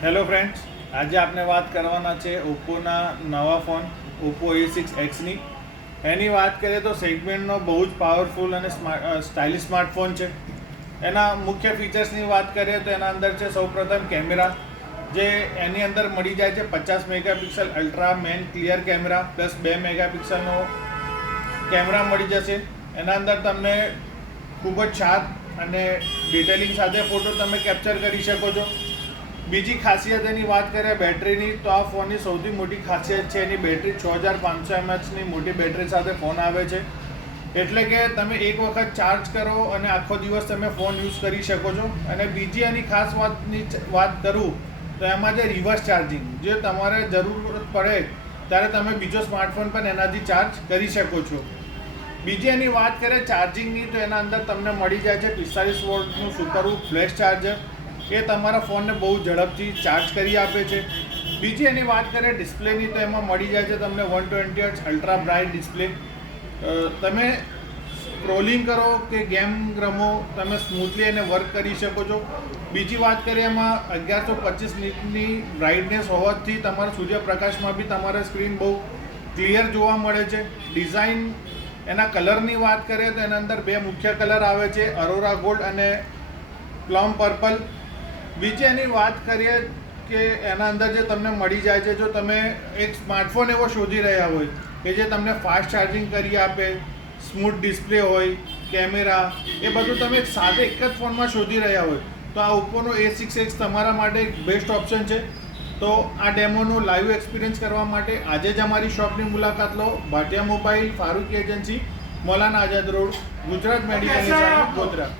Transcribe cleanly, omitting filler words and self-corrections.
Hello friends, આજે આપણે વાત કરવાના છે ઓપ્પોના નવા ફોન ઓપ્પો A6Xની. એની વાત કરીએ તો સેગમેન્ટનો બહુ જ પાવરફુલ અને સ્ટાઇલિશ સ્માર્ટફોન છે. એના મુખ્ય ફીચર્સની વાત કરીએ તો એના અંદર છે સૌપ્રથમ કેમેરા, જે એની અંદર મળી જાય છે 50 megapixel ultra main clear camera plus 2 મેગાપિક્સલનો કેમેરા મળી જશે. એના અંદર તમને ખૂબ જ શાર્પ અને ડિટેલિંગ સાથે ફોટો તમે કેપ્ચર કરી શકો છો. બીજી ખાસિયત એની વાત કરીએ બેટરીની, તો આ ફોનની સૌથી મોટી ખાસિયત છે એની બેટરી. 6500 mAhની મોટી બેટરી સાથે ફોન આવે છે, એટલે કે તમે એક વખત ચાર્જ કરો અને આખો દિવસ તમે ફોન યુઝ કરી શકો છો. અને બીજી એની ખાસ વાત કરું તો એમાં જે રિવર્સ ચાર્જિંગ, જે તમારે જરૂરત પડે ત્યારે તમે બીજો સ્માર્ટફોન પણ એનાથી ચાર્જ કરી શકો છો. બીજી એની વાત કરીએ ચાર્જિંગની, તો એના અંદર તમને મળી જાય છે 45 વોલ્ટનું સુપરવુડ ફ્લેશ ચાર્જર. એ તમારા ફોનને બહુ ઝડપથી ચાર્જ કરી આપે છે. બીજી એની વાત કરીએ ડિસ્પ્લેની, તો એમાં મળી જાય છે તમને 120Hz અલ્ટ્રા બ્રાઇટ ડિસ્પ્લે. તમે સ્ક્રોલિંગ કરો કે ગેમ રમો, તમે સ્મૂથલી એને વર્ક કરી શકો છો. બીજી વાત કરીએ એમાં 1125 નીટની બ્રાઇટનેસ હોવાથી તમારા સૂર્યપ્રકાશમાં બી તમારે સ્ક્રીન બહુ ક્લિયર જોવા મળે છે. ડિઝાઇન એના કલરની વાત કરીએ તો એના અંદર બે મુખ્ય કલર આવે છે, અરોરા ગોલ્ડ અને પ્લમ પર્પલ. બીજી એની વાત કરીએ કે એના અંદર જે તમને મળી જાય છે, જો તમે એક સ્માર્ટફોન એવો શોધી રહ્યા હોય કે જે તમને ફાસ્ટ ચાર્જિંગ કરી આપે, સ્મૂથ ડિસ્પ્લે હોય, કેમેરા, એ બધું તમે સાથે એક જ ફોનમાં શોધી રહ્યા હોય, તો આ ઓપ્પોનો A6X તમારા માટે એક બેસ્ટ ઓપ્શન છે. તો આ ડેમોનો લાઈવ એક્સપિરિયન્સ કરવા માટે આજે જ અમારી શોપની મુલાકાત લો. Bhatia mobile, Farooq agency, Maulana Azad road, Gujarat મેડિકલની સામે, ગોધરા.